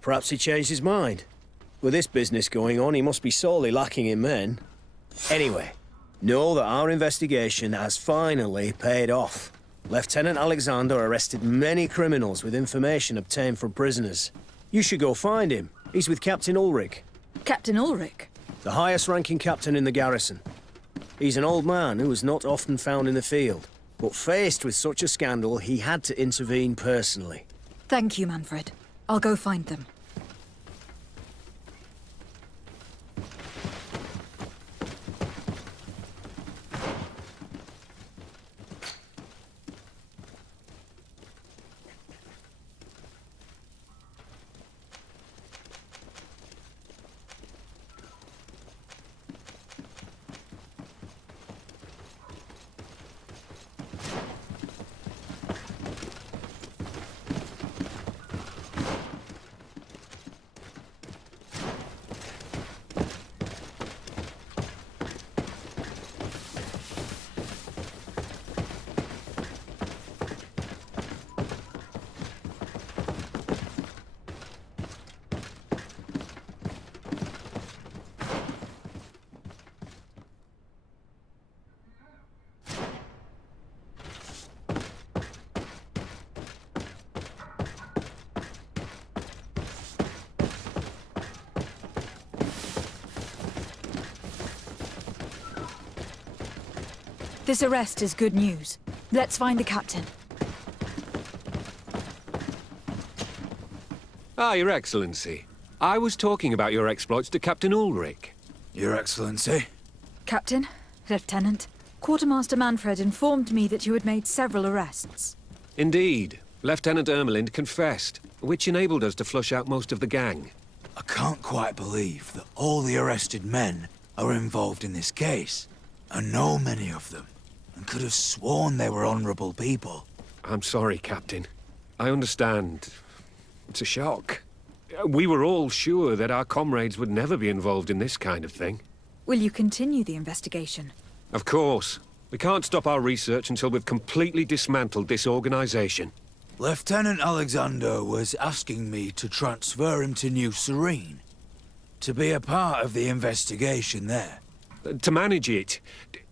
perhaps he changed his mind. With this business going on, he must be sorely lacking in men. Anyway, know that our investigation has finally paid off. Lieutenant Alexander arrested many criminals with information obtained from prisoners. You should go find him. He's with Captain Ulrich. Captain Ulrich? The highest-ranking captain in the garrison. He's an old man who is not often found in the field, but faced with such a scandal, he had to intervene personally. Thank you, Manfred. I'll go find them. This arrest is good news. Let's find the captain. Ah, Your Excellency. I was talking about your exploits to Captain Ulrich. Your Excellency? Captain, Lieutenant, Quartermaster Manfred informed me that you had made several arrests. Indeed. Lieutenant Ermelind confessed, which enabled us to flush out most of the gang. I can't quite believe that all the arrested men are involved in this case. I know many of them, and could have sworn they were honorable people. I'm sorry, Captain. I understand. It's a shock. We were all sure that our comrades would never be involved in this kind of thing. Will you continue the investigation? Of course. We can't stop our research until we've completely dismantled this organization. Lieutenant Alexander was asking me to transfer him to New Serene, to be a part of the investigation there. To manage it,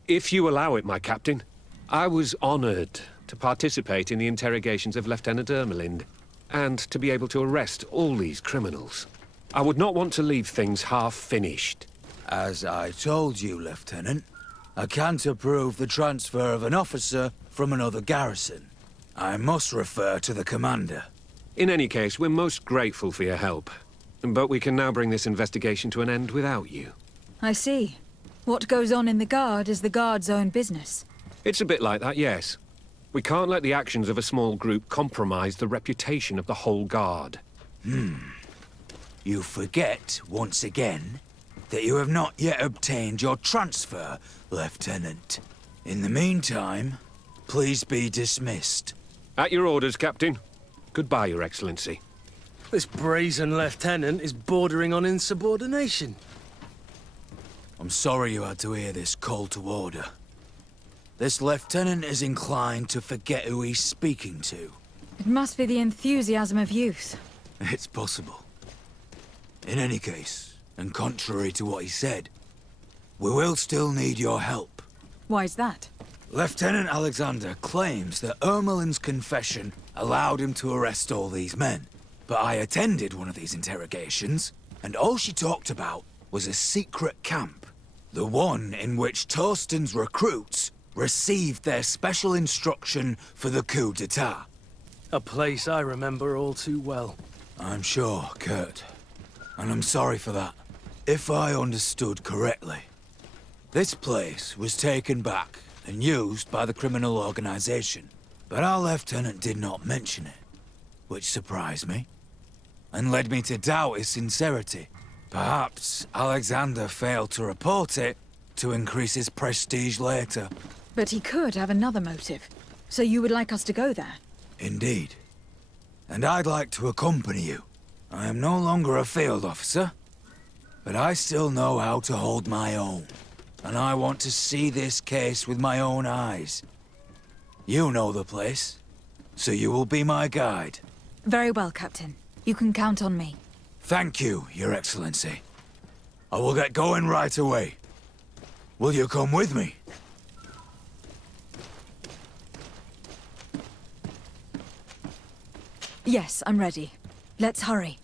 if you allow it, my captain. I was honored to participate in the interrogations of Lieutenant Ermelind, and to be able to arrest all these criminals. I would not want to leave things half-finished. As I told you, Lieutenant, I can't approve the transfer of an officer from another garrison. I must refer to the commander. In any case, we're most grateful for your help. But we can now bring this investigation to an end without you. I see. What goes on in the Guard is the Guard's own business. It's a bit like that, yes. We can't let the actions of a small group compromise the reputation of the whole Guard. You forget, once again, that you have not yet obtained your transfer, Lieutenant. In the meantime, please be dismissed. At your orders, Captain. Goodbye, Your Excellency. This brazen lieutenant is bordering on insubordination. I'm sorry you had to hear this call to order. This lieutenant is inclined to forget who he's speaking to. It must be the enthusiasm of youth. It's possible. In any case, and contrary to what he said, we will still need your help. Why's that? Lieutenant Alexander claims that Ermelin's confession allowed him to arrest all these men. But I attended one of these interrogations, and all she talked about was a secret camp. The one in which Torsten's recruits received their special instruction for the coup d'etat. A place I remember all too well. I'm sure, Kurt. And I'm sorry for that. If I understood correctly, this place was taken back and used by the criminal organization. But our lieutenant did not mention it, which surprised me, and led me to doubt his sincerity. Perhaps Alexander failed to report it to increase his prestige later. But he could have another motive. So you would like us to go there? Indeed. And I'd like to accompany you. I am no longer a field officer, but I still know how to hold my own. And I want to see this case with my own eyes. You know the place, so you will be my guide. Very well, Captain. You can count on me. Thank you, Your Excellency. I will get going right away. Will you come with me? Yes, I'm ready. Let's hurry.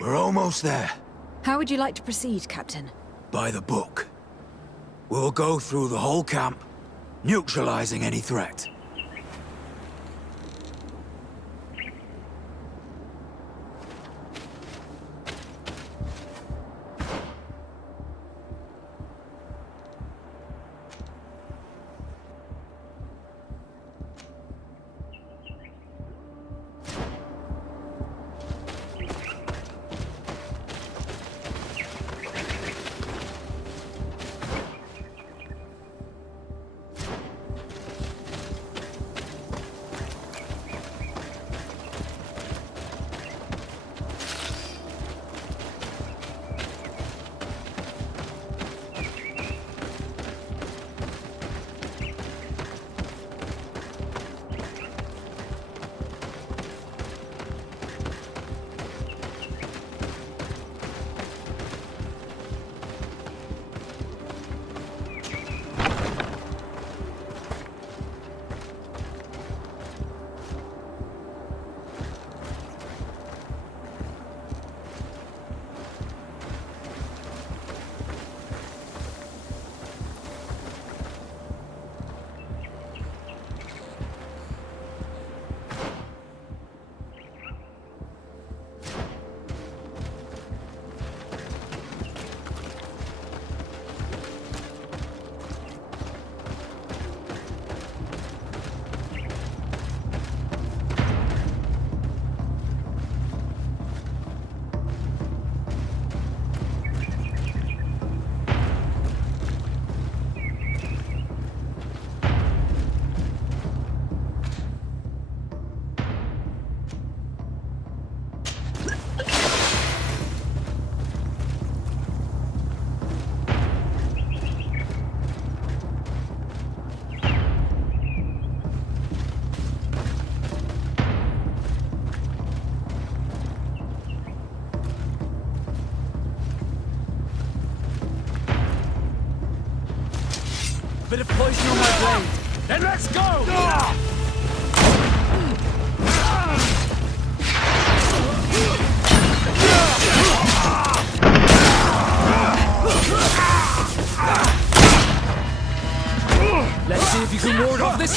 We're almost there. How would you like to proceed, Captain? By the book. We'll go through the whole camp, neutralizing any threat. Bit of poison on my blade. Then let's go! Let's see if you can ward off this.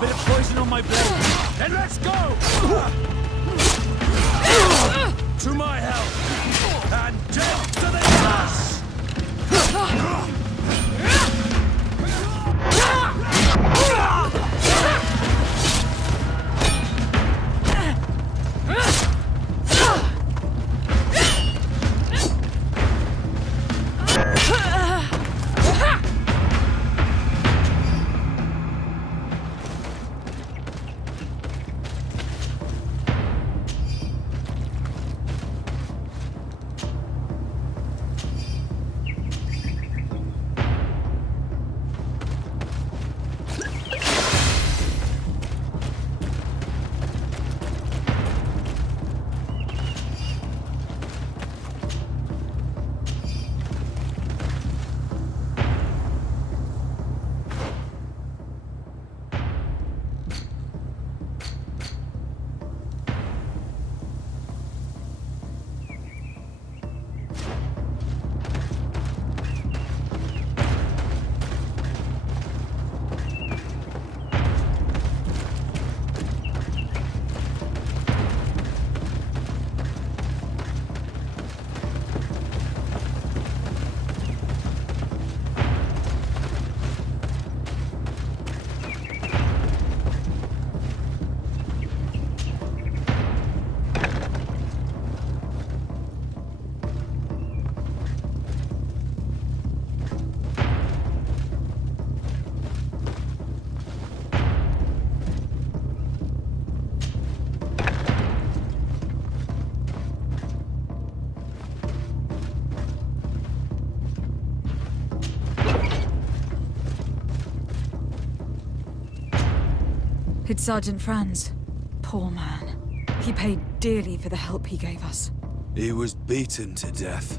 Bit of poison on my blade. Then let's go! To my help! And death to the ass! It's Sergeant Franz. Poor man. He paid dearly for the help he gave us. He was beaten to death.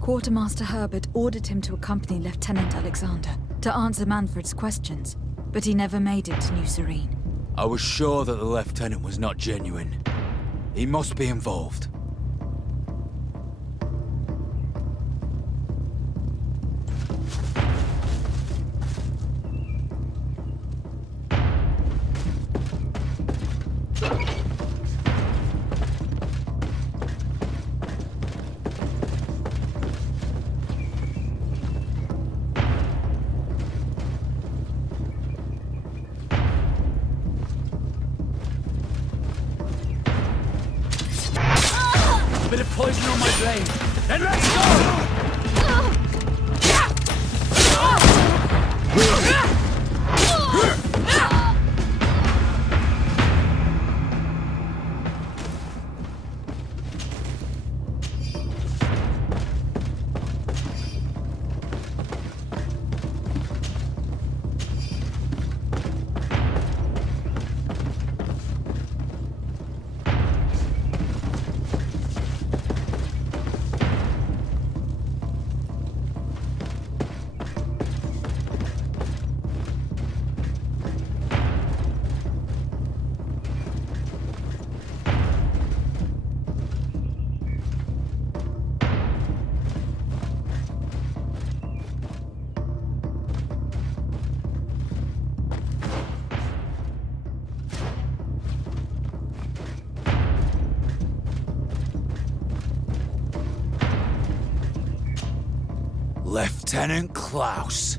Quartermaster Herbert ordered him to accompany Lieutenant Alexander to answer Manfred's questions, but he never made it to New Serene. I was sure that the lieutenant was not genuine. He must be involved. poison on my blade. Then let's go! Lieutenant Klaus,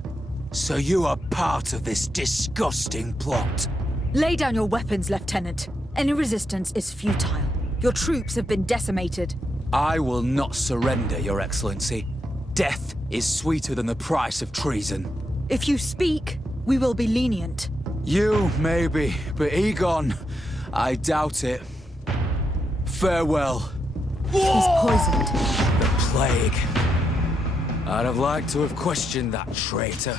so you are part of this disgusting plot. Lay down your weapons, Lieutenant. Any resistance is futile. Your troops have been decimated. I will not surrender, Your Excellency. Death is sweeter than the price of treason. If you speak, we will be lenient. You, maybe, but Egon, I doubt it. Farewell. He's poisoned. The plague. I'd have liked to have questioned that traitor.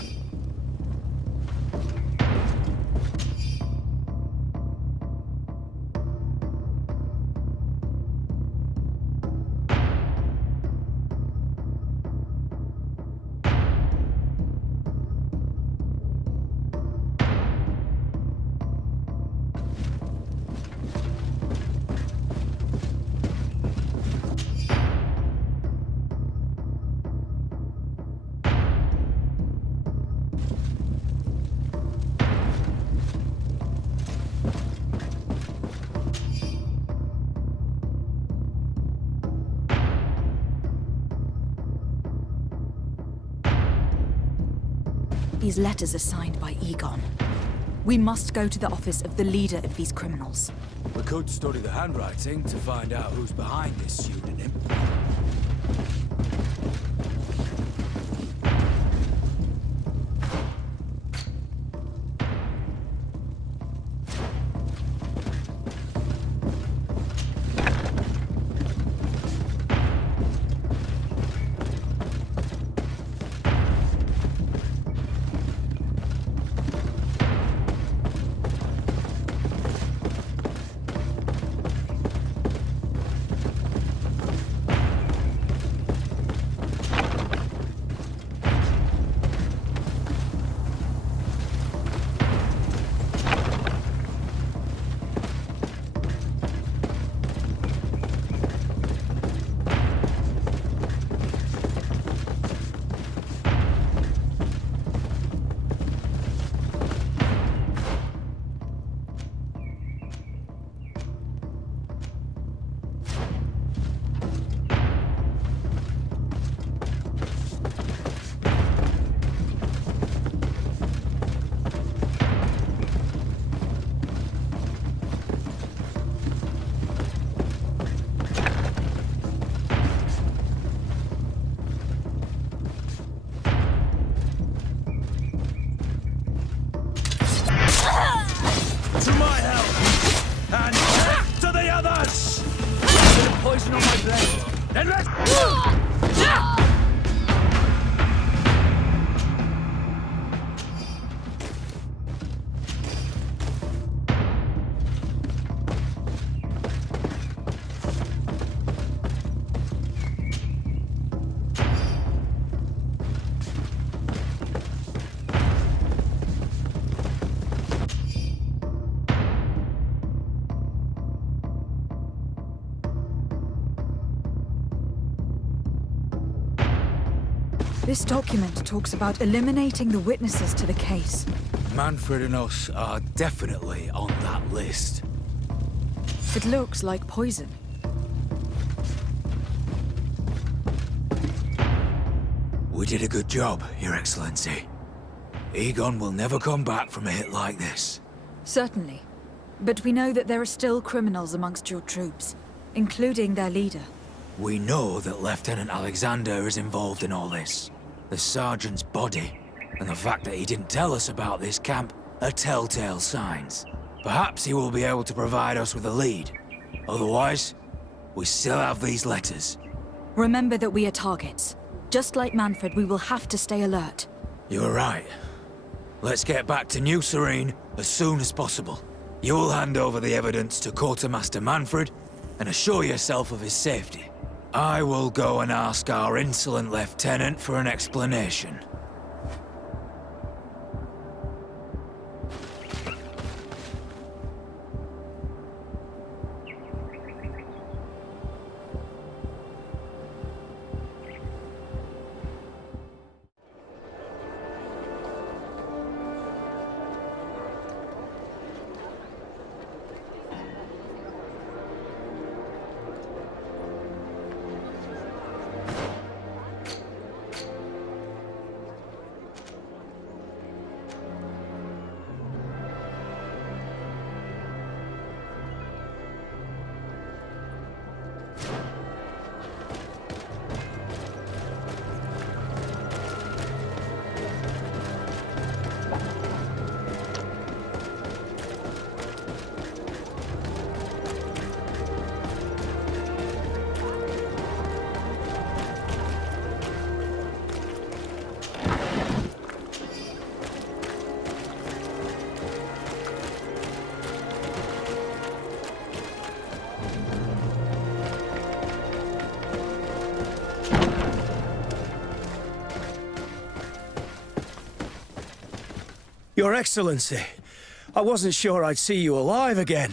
These letters are signed by Egon. We must go to the office of the leader of these criminals. We could study the handwriting to find out who's behind this pseudonym. To my help! And to the others! Poison on my blade. Then let's... This document talks about eliminating the witnesses to the case. Manfred and us are definitely on that list. It looks like poison. We did a good job, Your Excellency. Egon will never come back from a hit like this. Certainly. But we know that there are still criminals amongst your troops, including their leader. We know that Lieutenant Alexander is involved in all this. The sergeant's body, and the fact that he didn't tell us about this camp, are telltale signs. Perhaps he will be able to provide us with a lead. Otherwise, we still have these letters. Remember that we are targets. Just like Manfred, we will have to stay alert. You're right. Let's get back to New Serene as soon as possible. You'll hand over the evidence to Quartermaster Manfred and assure yourself of his safety. I will go and ask our insolent lieutenant for an explanation. Your Excellency, I wasn't sure I'd see you alive again.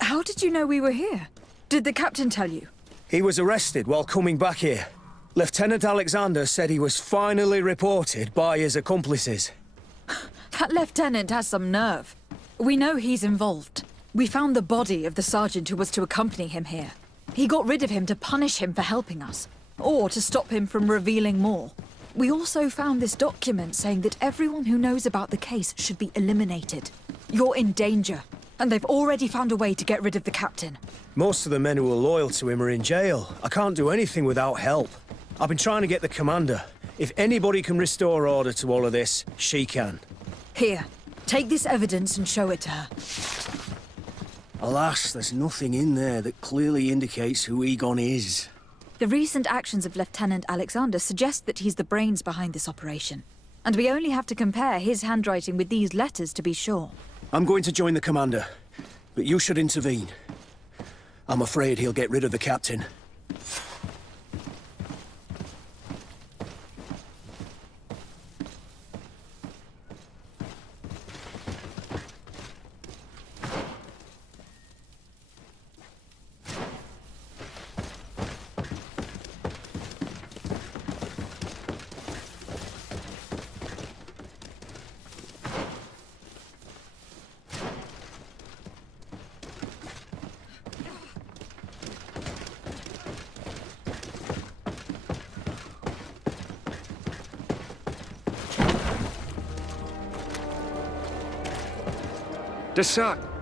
How did you know we were here? Did the captain tell you? He was arrested while coming back here. Lieutenant Alexander said he was finally reported by his accomplices. That lieutenant has some nerve. We know he's involved. We found the body of the sergeant who was to accompany him here. He got rid of him to punish him for helping us, or to stop him from revealing more. We also found this document saying that everyone who knows about the case should be eliminated. You're in danger, and they've already found a way to get rid of the captain. Most of the men who are loyal to him are in jail. I can't do anything without help. I've been trying to get the commander. If anybody can restore order to all of this, she can. Here, take this evidence and show it to her. Alas, there's nothing in there that clearly indicates who Egon is. The recent actions of Lieutenant Alexander suggest that he's the brains behind this operation. And we only have to compare his handwriting with these letters to be sure. I'm going to join the commander, but you should intervene. I'm afraid he'll get rid of the captain.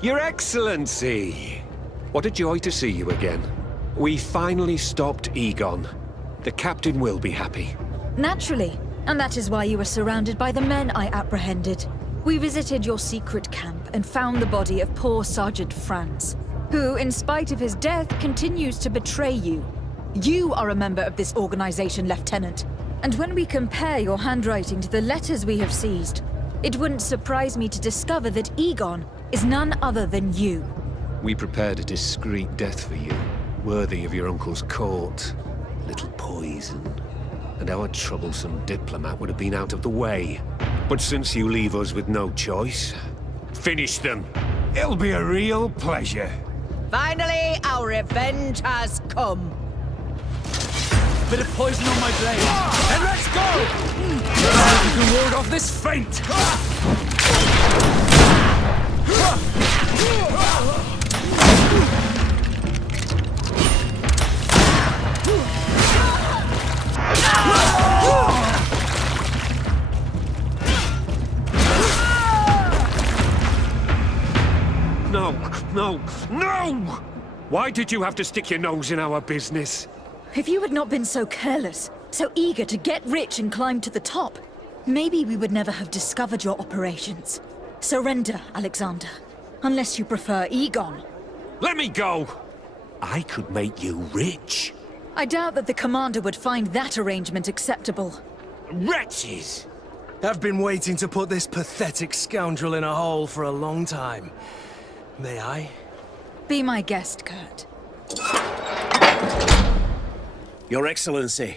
Your Excellency! What a joy to see you again. We finally stopped Egon. The captain will be happy. Naturally. And that is why you were surrounded by the men I apprehended. We visited your secret camp and found the body of poor Sergeant Franz, who, in spite of his death, continues to betray you. You are a member of this organization, Lieutenant. And when we compare your handwriting to the letters we have seized, it wouldn't surprise me to discover that Egon is none other than you. We prepared a discreet death for you, worthy of your uncle's court. A little poison, and our troublesome diplomat would have been out of the way. But since you leave us with no choice, finish them. It'll be a real pleasure. Finally, our revenge has come. Bit of poison on my blade. And let's go! You can ward off this feint! No! Why did you have to stick your nose in our business? If you had not been so careless, so eager to get rich and climb to the top, maybe we would never have discovered your operations. Surrender, Alexander. Unless you prefer Egon. Let me go! I could make you rich. I doubt that the commander would find that arrangement acceptable. Wretches! I've been waiting to put this pathetic scoundrel in a hole for a long time. May I? Be my guest, Kurt. Your Excellency,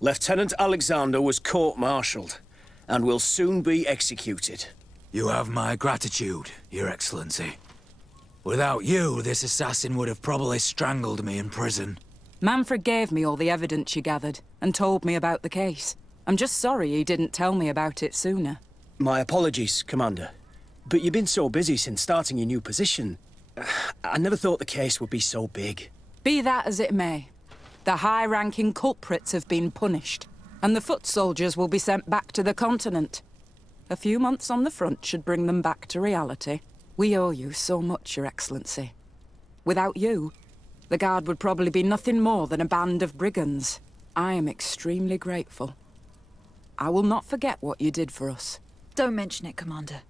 Lieutenant Alexander was court-martialed and will soon be executed. You have my gratitude, Your Excellency. Without you, this assassin would have probably strangled me in prison. Manfred gave me all the evidence you gathered, and told me about the case. I'm just sorry he didn't tell me about it sooner. My apologies, Commander. But you've been so busy since starting your new position. I never thought the case would be so big. Be that as it may, the high-ranking culprits have been punished, and the foot soldiers will be sent back to the continent. A few months on the front should bring them back to reality. We owe you so much, Your Excellency. Without you, the Guard would probably be nothing more than a band of brigands. I am extremely grateful. I will not forget what you did for us. Don't mention it, Commander.